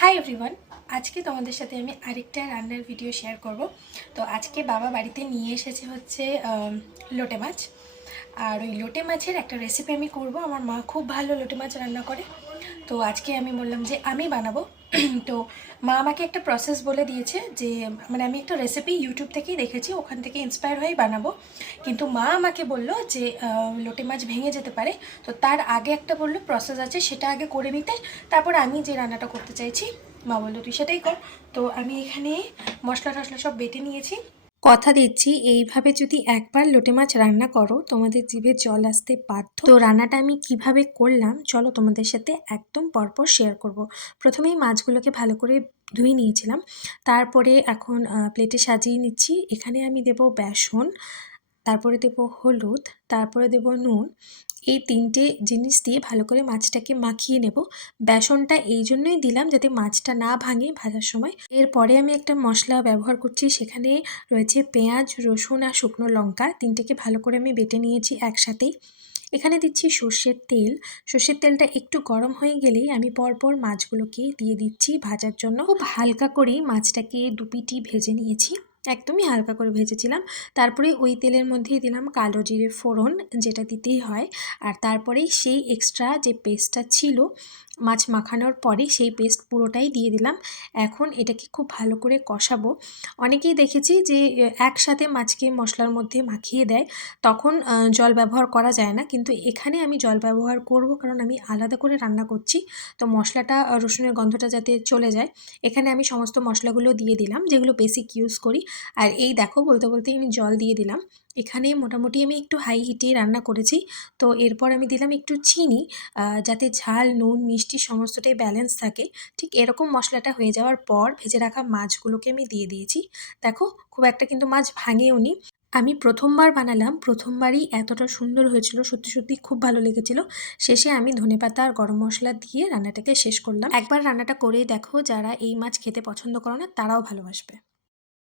Hi everyone, আজকে তোমাদের সাথে আমি আরেকটা রান্নার ভিডিও শেয়ার করব। তো আজকে বাবা বাড়িতে নিয়ে এসেছে হচ্ছে লোটে মাছ। আর ওই লোটে মাছের একটা রেসিপি আমি করব। আমার মা খুব ভালো লোটে মাছ রান্না করে, তো আজকে আমি বললাম যে আমি বানাবো। তো মা আমাকে একটা প্রসেস বলে দিয়েছে যে মানে আমি একটা রেসিপি ইউটিউব থেকেই দেখেছি, ওখান থেকে ইন্সপায়ার হয়েই বানাবো। কিন্তু মা আমাকে বললো যে লোটে মাছ ভেঙে যেতে পারে, তো তার আগে একটা বললো প্রসেস আছে, সেটা আগে করে নিতে, তারপর আমি যে রান্নাটা করতে চাইছি মা বললো তুই সেটাই কর। তো আমি এখানে মশলা টশলা সব বেটে নিয়েছি। কথা দিচ্ছি, এইভাবে যদি একবার লোটে মাছ রান্না করো তোমাদের জিভে জল আসতে বাধ্য। তো রান্নাটা আমি কিভাবে করলাম চলো তোমাদের সাথে একদম পরপর শেয়ার করব। প্রথমেই মাছগুলোকে ভালো করে ধুয়ে নিয়েছিলাম, তারপরে এখন প্লেটে সাজিয়ে নিচ্ছি। এখানে আমি দেব বেসন, তারপরে দেব হলুদ, তারপরে দেব নুন। এই তিনটে জিনিস দিয়ে ভালো করে মাছটাকে মাখিয়ে নেব। বেসনটা এই জন্যই দিলাম যাতে মাছটা না ভাঙে ভাজার সময়। এরপরে আমি একটা মশলা ব্যবহার করছি, সেখানে রয়েছে পেঁয়াজ, রসুন আর শুকনো লঙ্কা, তিনটেকে ভালো করে আমি বেটে নিয়েছি একসাথেই। এখানে দিচ্ছি সর্ষের তেল। সর্ষের তেলটা একটু গরম হয়ে গেলেই আমি পরপর মাছগুলোকে দিয়ে দিচ্ছি ভাজার জন্য। খুব হালকা করেই মাছটাকে দুপিটি ভেজে নিয়েছি, একদমই হালকা করে ভেজেছিলাম। তারপরে ওই তেলের মধ্যেই দিলাম কালো জিরে ফোড়ন, যেটা দিতেই হয়। আর তারপরেই সেই এক্সট্রা যে পেস্টটা ছিল মাছ মাখানোর পরে সেই পেস্ট পুরোটাই দিয়ে দিলাম। এখন এটাকে খুব ভালো করে কষাবো। অনেকেই দেখেছি যে একসাথে মাছকে মশলার মধ্যে মাখিয়ে দেয়, তখন জল ব্যবহার করা যায় না, কিন্তু এখানে আমি জল ব্যবহার করব কারণ আমি আলাদা করে রান্না করছি। তো মশলাটা রসুনের গন্ধটা যাতে চলে যায়, এখানে আমি সমস্ত মশলাগুলো দিয়ে দিলাম যেগুলো বেসিক ইউজ করি। আর এই দেখো বলতে বলতেই আমি জল দিয়ে দিলাম। এখানে মোটামুটি আমি একটু হাই হিটেই রান্না করেছি। তো এরপর আমি দিলাম একটু চিনি, যাতে ঝাল নুন মিষ্টি সমস্তটাই ব্যালেন্স থাকে। ঠিক এরকম মশলাটা হয়ে যাওয়ার পর ভেজে রাখা মাছগুলোকে আমি দিয়ে দিয়েছি। দেখো খুব একটা কিন্তু মাছ ভাঙেওনি। আমি প্রথমবার বানালাম, প্রথমবারই এতটা সুন্দর হয়েছিল, সত্যি সত্যি খুব ভালো লেগেছিল। শেষে আমি ধনেপাতা আর গরম মশলা দিয়ে রান্নাটাকে শেষ করলাম। একবার রান্নাটা করেই দেখো, যারা এই মাছ খেতে পছন্দ করো না তারাও ভালোবাসবে।